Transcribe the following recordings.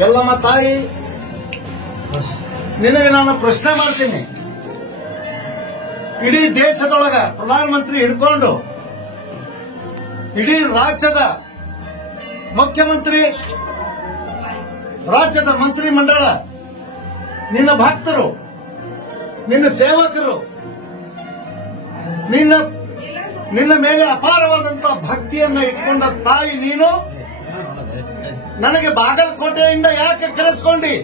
ಯಲ್ಲಮ್ಮ ತಾಯಿ, ನಿನಗೆ ನಾನು ಪ್ರಶ್ನೆ ಮಾಡ್ತೀನಿ. ಇಡೀ ದೇಶದೊಳಗ ಪ್ರಧಾನಮಂತ್ರಿ ಹಿಡ್ಕೊಂಡು ಇಡೀ ರಾಜ್ಯದ ಮುಖ್ಯಮಂತ್ರಿ, ರಾಜ್ಯದ ಮಂತ್ರಿ ಮಂಡಳ, ನಿನ್ನ ಭಕ್ತರು, ನಿನ್ನ ಸೇವಕರು, ನಿನ್ನ ಮೇಲೆ ಅಪಾರವಾದಂತಹ ಭಕ್ತಿಯನ್ನ ಇಟ್ಕೊಂಡ ತಾಯಿ ನೀನು ನನಗೆ ಬಾಗಲಕೋಟೆಯಿಂದ ಯಾಕೆ ಕರೆಸ್ಕೊಂಡಿ?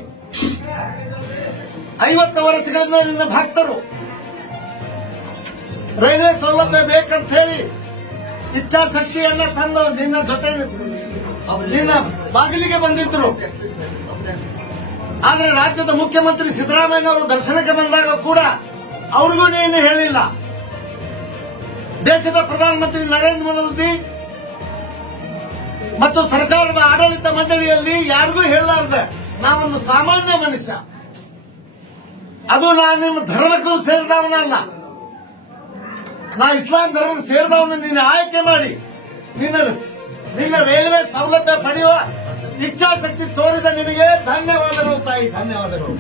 50 ವರ್ಷಗಳಿಂದ ನಿನ್ನ ಭಕ್ತರು ರೈಲ್ವೆ ಸೌಲಭ್ಯ ಬೇಕಂತ ಹೇಳಿ ಇಚ್ಛಾಶಕ್ತಿಯನ್ನ ತಂದು ನಿನ್ನ ಜೊತೆ ನಿನ್ನ ಬಾಗಿಲಿಗೆ ಬಂದಿದ್ರು. ಆದ್ರೆ ರಾಜ್ಯದ ಮುಖ್ಯಮಂತ್ರಿ ಸಿದ್ದರಾಮಯ್ಯನವರು ದರ್ಶನಕ್ಕೆ ಬಂದಾಗ ಕೂಡ ಅವ್ರಿಗೂ ನೀನು ಹೇಳಿಲ್ಲ. ದೇಶದ ಪ್ರಧಾನಮಂತ್ರಿ ನರೇಂದ್ರ ಮೋದಿ ಮತ್ತು ಸರ್ಕಾರದ ಆಡಳಿತ ಮಂಡಳಿಯಲ್ಲಿ ಯಾರಿಗೂ ಹೇಳಲಾರ್ದೆ ನಾನೊಂದು ಸಾಮಾನ್ಯ ಮನುಷ್ಯ, ಅದು ನಾನು ನಿಮ್ಮ ಧರ್ಮಕ್ಕೂ ಸೇರಿದವನಲ್ಲ, ನಾ ಇಸ್ಲಾಂ ಧರ್ಮಕ್ಕೆ ಸೇರಿದವನು ನಿನ್ನ ಆಯ್ಕೆ ಮಾಡಿ ನಿನ್ನ ರೈಲ್ವೆ ಸೌಲಭ್ಯ ಪಡೆಯುವ ಇಚ್ಛಾಶಕ್ತಿ ತೋರಿದ ನಿನಗೆ ಧನ್ಯವಾದಗಳು ತಾಯಿ, ಧನ್ಯವಾದಗಳು.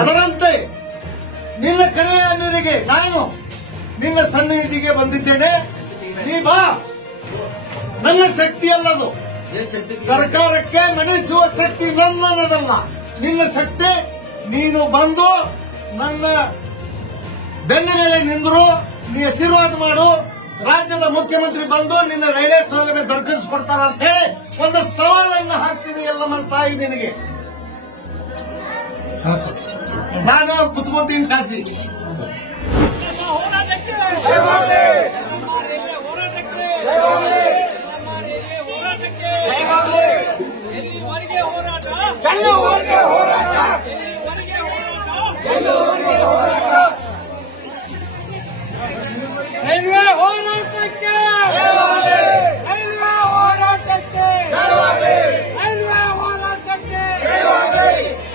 ಅದರಂತೆ ನಿನ್ನ ಕರೆಯ ಮೇರೆಗೆ ನಾನು ನಿನ್ನ ಸನ್ನಿಧಿಗೆ ಬಂದಿದ್ದೇನೆ. ನೀ ಬಾ. ನನ್ನ ಶಕ್ತಿ ಅಲ್ಲದು, ಸರ್ಕಾರಕ್ಕೆ ನಡೆಸುವ ಶಕ್ತಿ ನನ್ನದಲ್ಲ, ನಿನ್ನ ಶಕ್ತಿ. ನೀನು ಬಂದು ನನ್ನ ಬೆನ್ನ ಮೇಲೆ ನಿಂದರು, ನೀ ಆಶೀರ್ವಾದ ಮಾಡು. ರಾಜ್ಯದ ಮುಖ್ಯಮಂತ್ರಿ ಬಂದು ನಿನ್ನ ರೈಲ್ವೆ ಸೌಲಭ್ಯ ದೊರಕಿಸಿಕೊಡ್ತಾರ ಅಂತ ಹೇಳಿ ಒಂದು ಸವಾಲನ್ನು ಹಾಕ್ತೀನಿ ಯಲ್ಲಮ್ಮ ತಾಯಿ ನಿನಗೆ. ನಾನು ಕುತ್ಕೋತೀನಿ ಕಾಜಿ. ರೈಲ್ವೆ ಹೋರಾಟಕ್ಕೆ, ರೈಲ್ವೆ ಹೋರಾಟಕ್ಕೆ, ರೈಲ್ವೆ ಹೋರಾಟಕ್ಕೆ,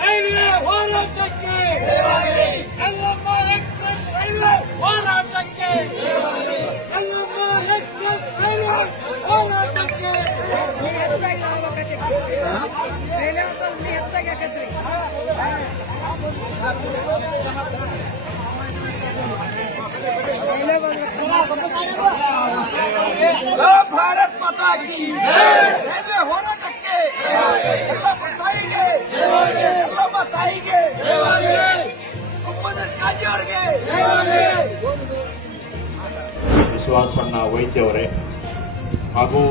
ರೈಲ್ವೆ ಹೋರಾಟಕ್ಕೆ, ಯಲ್ಲಮ್ಮ ಎಕ್ಸ್‌ಪ್ರೆಸ್ ರೈಲ್ವೆ ಹೋರಾಟಕ್ಕೆ, ಯಲ್ಲಮ್ಮ ಎಕ್ಸ್‌ಪ್ರೆಸ್ ರೈಲ್ವೆ ಹೋರಾಟಕ್ಕೆ. ಭಾರತ್ ಮಾತಾ ಕಿ ರೈಲ್ವೆ ಹೋರಾಟಕ್ಕೆ, ಯಲ್ಲಮ್ಮ ತಾಯಿಗೆ, ಯಲ್ಲಮ್ಮ ತಾಯಿಗೆ, ಕುಪ್ಪದ ಕಾಜಿ ಅವರಿಗೆ. ವಿಶ್ವಾಸಣ್ಣ ವೈದ್ಯ ಅವರೇ ಹಾಗೂ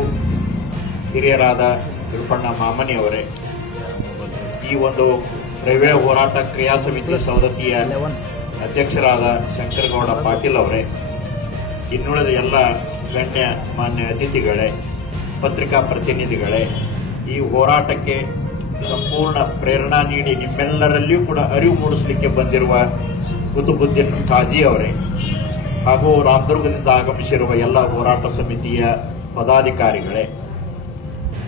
ಹಿರಿಯರಾದ ತಿರುಪಣ್ಣ ಮಾಮನಿ ಅವರೇ, ಈ ಒಂದು ರೈಲ್ವೆ ಹೋರಾಟ ಕ್ರಿಯಾ ಸಮಿತಿ ಸವದತ್ತಿಯ ಅಧ್ಯಕ್ಷರಾದ ಶಂಕರಗೌಡ ಪಾಟೀಲ್ ಅವರೇ, ಇನ್ನುಳಿದ ಎಲ್ಲ ಗಣ್ಯ ಮಾನ್ಯ ಅತಿಥಿಗಳೇ, ಪತ್ರಿಕಾ ಪ್ರತಿನಿಧಿಗಳೇ, ಈ ಹೋರಾಟಕ್ಕೆ ಸಂಪೂರ್ಣ ಪ್ರೇರಣಾ ನೀಡಿ ನಿಮ್ಮೆಲ್ಲರಲ್ಲಿಯೂ ಕೂಡ ಅರಿವು ಮೂಡಿಸಲಿಕ್ಕೆ ಬಂದಿರುವ ಕುತುಬುದ್ದೀನ್ ಕಾಜಿ ಅವರೇ ಹಾಗೂ ರಾಮದುರ್ಗದಿಂದ ಆಗಮಿಸಿರುವ ಎಲ್ಲ ಹೋರಾಟ ಸಮಿತಿಯ ಪದಾಧಿಕಾರಿಗಳೇ,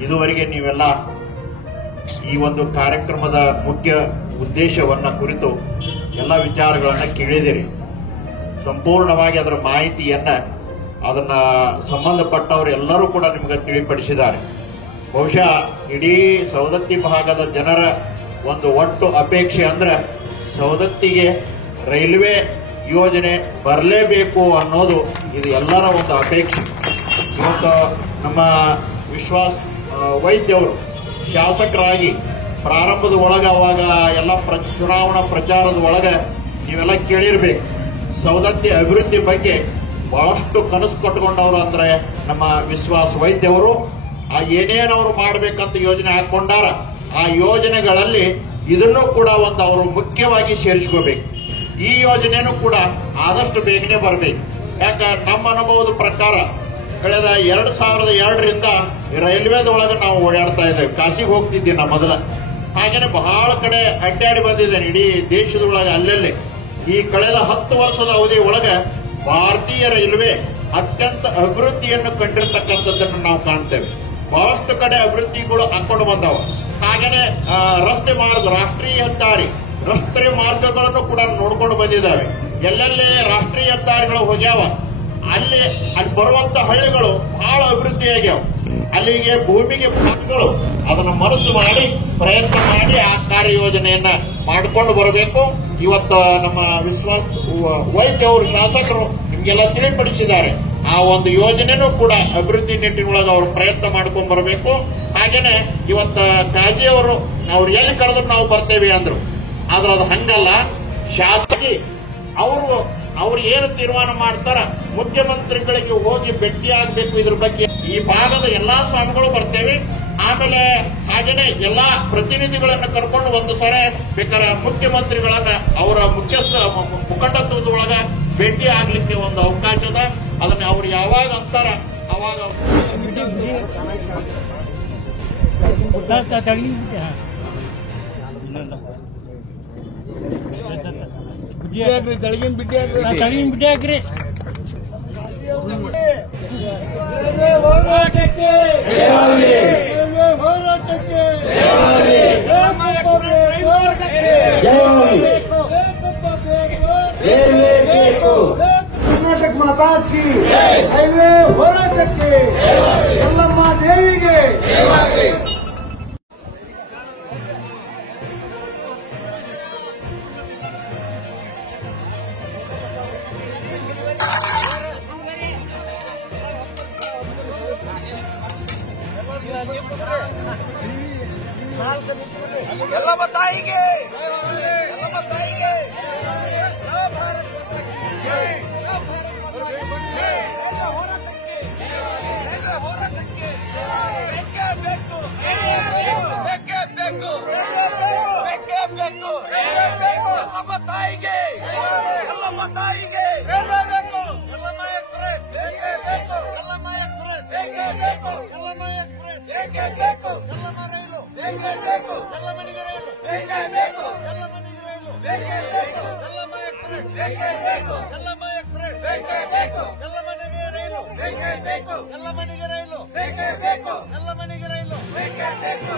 ಇದುವರೆಗೆ ನೀವೆಲ್ಲ ಈ ಒಂದು ಕಾರ್ಯಕ್ರಮದ ಮುಖ್ಯ ಉದ್ದೇಶವನ್ನ ಕುರಿತು ಎಲ್ಲ ವಿಚಾರಗಳನ್ನ ಕೇಳಿದಿರಿ. ಸಂಪೂರ್ಣವಾಗಿ ಅದರ ಮಾಹಿತಿಯನ್ನ ಅದನ್ನ ಸಂಬಂಧಪಟ್ಟವರು ಎಲ್ಲರೂ ಕೂಡ ನಿಮಗೆ ತಿಳಿಪಡಿಸಿದ್ದಾರೆ. ಬಹುಶಃ ಇಡೀ ಸವದತ್ತಿ ಭಾಗದ ಜನರ ಒಂದು ಒಟ್ಟು ಅಪೇಕ್ಷೆ ಅಂದ್ರೆ ಸವದತ್ತಿಗೆ ರೈಲ್ವೆ ಯೋಜನೆ ಬರಲೇಬೇಕು ಅನ್ನೋದು ಇದು ಎಲ್ಲರ ಒಂದು ಅಪೇಕ್ಷೆ. ಇವತ್ತು ನಮ್ಮ ವಿಶ್ವಾಸ್ ವೈದ್ಯವರು ಶಾಸಕರಾಗಿ ಪ್ರಾರಂಭದ ಒಳಗ ಅವಾಗ ಎಲ್ಲ ಚುನಾವಣಾ ಪ್ರಚಾರದ ಒಳಗ ನೀವೆಲ್ಲ ಕೇಳಿರ್ಬೇಕು, ಸವದತ್ತಿ ಅಭಿವೃದ್ಧಿ ಬಗ್ಗೆ ಬಹಳಷ್ಟು ಕನಸು ಕಟ್ಟಿಕೊಂಡವರು ಅಂದ್ರೆ ನಮ್ಮ ವಿಶ್ವಾಸ್ ವೈದ್ಯವರು. ಆ ಏನೇನವರು ಮಾಡಬೇಕಂತ ಯೋಜನೆ ಹಾಕೊಂಡಾರ, ಆ ಯೋಜನೆಗಳಲ್ಲಿ ಇದನ್ನು ಕೂಡ ಒಂದು ಅವರು ಮುಖ್ಯವಾಗಿ ಸೇರಿಸ್ಕೋಬೇಕು. ಈ ಯೋಜನೆನೂ ಕೂಡ ಆದಷ್ಟು ಬೇಗನೆ ಬರಬೇಕು. ಯಾಕ ನಮ್ಮ ಅನುಭವದ ಪ್ರಕಾರ ಕಳೆದ 2002ರಿಂದ ರೈಲ್ವೇದೊಳಗೆ ನಾವು ಓಡಾಡ್ತಾ ಇದ್ದೇವೆ. ಕಾಶಿಗೆ ಹೋಗ್ತಿದ್ದೆ ನಾ ಮೊದಲ. ಹಾಗೇನೆ ಬಹಳ ಕಡೆ ಅಡ್ಡಾಡಿ ಬಂದಿದ್ದೇನೆ ಇಡೀ ದೇಶದೊಳಗೆ ಅಲ್ಲಲ್ಲಿ. ಈ ಕಳೆದ 10 ವರ್ಷದ ಅವಧಿ ಒಳಗೆ ಭಾರತೀಯ ರೈಲ್ವೆ ಅತ್ಯಂತ ಅಭಿವೃದ್ಧಿಯನ್ನು ಕಂಡಿರ್ತಕ್ಕಂಥದ್ದನ್ನು ನಾವು ಕಾಣ್ತೇವೆ. ಬಹಳಷ್ಟು ಕಡೆ ಅಭಿವೃದ್ಧಿಗಳು ಹಾಕೊಂಡು ಬಂದಾವ. ಹಾಗೇನೆ ರಸ್ತೆ ಮಾರ್ಗ, ರಾಷ್ಟ್ರೀಯ ಹೆದ್ದಾರಿ, ರಸ್ತೆ ಮಾರ್ಗಗಳನ್ನು ಕೂಡ ನೋಡ್ಕೊಂಡು ಬಂದಿದ್ದಾವೆ. ಎಲ್ಲೆಲ್ಲಿ ರಾಷ್ಟ್ರೀಯ ಹೆದ್ದಾರಿಗಳು ಹೋಗ್ಯಾವ ಅಲ್ಲಿ ಬರುವಂತ ಹಳ್ಳಿಗಳು ಬಹಳ ಅಭಿವೃದ್ಧಿಯಾಗ್ಯಾವ. ಅಲ್ಲಿಗೆ ಭೂಮಿಗೆ ಭಾಗಗಳು ಅದನ್ನ ಮನಸ್ಸು ಮಾಡಿ ಪ್ರಯತ್ನ ಮಾಡಿ ಆ ಕಾರ್ಯಯೋಜನೆಯನ್ನ ಮಾಡಿಕೊಂಡು ಬರಬೇಕು. ಇವತ್ತು ನಮ್ಮ ವಿಶ್ವಾಸ ವೈದ್ಯ ಅವರು ಶಾಸಕರು ನಿಮ್ಗೆಲ್ಲ ತಿಳಿಪಡಿಸಿದ್ದಾರೆ. ಆ ಒಂದು ಯೋಜನೆನೂ ಕೂಡ ಅಭಿವೃದ್ಧಿ ನಿಟ್ಟಿನೊಳಗೆ ಅವರು ಪ್ರಯತ್ನ ಮಾಡ್ಕೊಂಡು ಬರಬೇಕು. ಹಾಗೇನೆ ಇವತ್ತ ಕಾಜಿಯವರು ಅವ್ರು ಎಲ್ಲಿ ಕರೆದ್ರು ನಾವು ಬರ್ತೇವೆ ಅಂದ್ರು. ಆದ್ರೆ ಅದು ಹಂಗಲ್ಲ. ಶಾಸಕಿ ಅವ್ರು ಏನು ತೀರ್ಮಾನ ಮಾಡ್ತಾರ ಮುಖ್ಯಮಂತ್ರಿಗಳಿಗೆ ಹೋಗಿ ಭೇಟಿ ಆಗಬೇಕು. ಇದ್ರ ಬಗ್ಗೆ ಈ ಭಾಗದ ಎಲ್ಲಾ ಸ್ವಾಮಿಗಳು ಬರ್ತೇವೆ. ಆಮೇಲೆ ಹಾಗೇನೆ ಎಲ್ಲಾ ಪ್ರತಿನಿಧಿಗಳನ್ನ ಕರ್ಕೊಂಡು ಒಂದು ಸರಿ ಬೇಕಾದ್ರೆ ಮುಖ್ಯಮಂತ್ರಿಗಳನ್ನ ಅವರ ಮುಖಂಡತ್ವದೊಳಗ ಭೇಟಿ ಆಗ್ಲಿಕ್ಕೆ ಒಂದು ಅವಕಾಶ ಅದ. ಅದನ್ನ ಅವ್ರು ಯಾವಾಗ ಅಂತಾರ ಅವಾಗ ತಳಗಿನ ಬಿಡ್ಡಿ ಹಾಕ್ರಿ. ಹೋರಾಟಕ್ಕೆ ಕರ್ನಾಟಕ ಮಾತಾ ಕಿ ರೈಲ್ವೆ ಹೋರಾಟಕ್ಕೆ ಯಲ್ಲಮ್ಮ ದೇವಿಗೆ. ಯಲ್ಲಮ್ಮ ತಾಯಿಗೆ, ಯಲ್ಲಮ್ಮ ತಾಯಿಗೆ, ಭಾರತ ಹೋರಾಟಕ್ಕೆ ಬೇಕೇ ಬೇಕು, ಬೇಕೇ ಬೇಕು, ಬೇಕೇ ಬೇಕು. ಯಲ್ಲಮ್ಮ ತಾಯಿಗೆ, ಯಲ್ಲಮ್ಮ ತಾಯಿಗೆ ಯಲ್ಲಮ್ಮ ಎಕ್ಸ್ಪ್ರೆಸ್ ಬೇಕೇ ಬೇಕು, ಯಲ್ಲಮ್ಮ ಎಕ್ಸ್ಪ್ರೆಸ್ ಬೇಕೇ ಬೇಕು, ಯಲ್ಲಮ್ಮ ಎಕ್ಸ್ಪ್ರೆಸ್ ಬೇಕೇ ಬೇಕು, ಯಲ್ಲಮ್ಮ ರೈಲು ಬೇಕೇ ಬೇಕು, ಯಲ್ಲಮ್ಮನಿಗೆ ರೈಲು ಬೇಕೇ ಬೇಕು, ಯಲ್ಲಮ್ಮನಿಗೆ ರೈಲು ಬೇಕೇ ಬೇಕು, ಯಲ್ಲಮ್ಮ ಎಕ್ಸ್ಪ್ರೆಸ್ ಬೇಕೇ ಬೇಕು, ಯಲ್ಲಮ್ಮ ಎಕ್ಸ್ಪ್ರೆಸ್ ಬೇಕೇ ಬೇಕು, ಯಲ್ಲಮ್ಮನಿಗೆ ರೈಲು ಬೇಕೇ ಬೇಕು, ಯಲ್ಲಮ್ಮನಿಗೆ ರೈಲು ಬೇಕೇ ಬೇಕು, ಯಲ್ಲಮ್ಮನಿಗೆ ರೈಲು ಬೇಕೇ ಬೇಕು.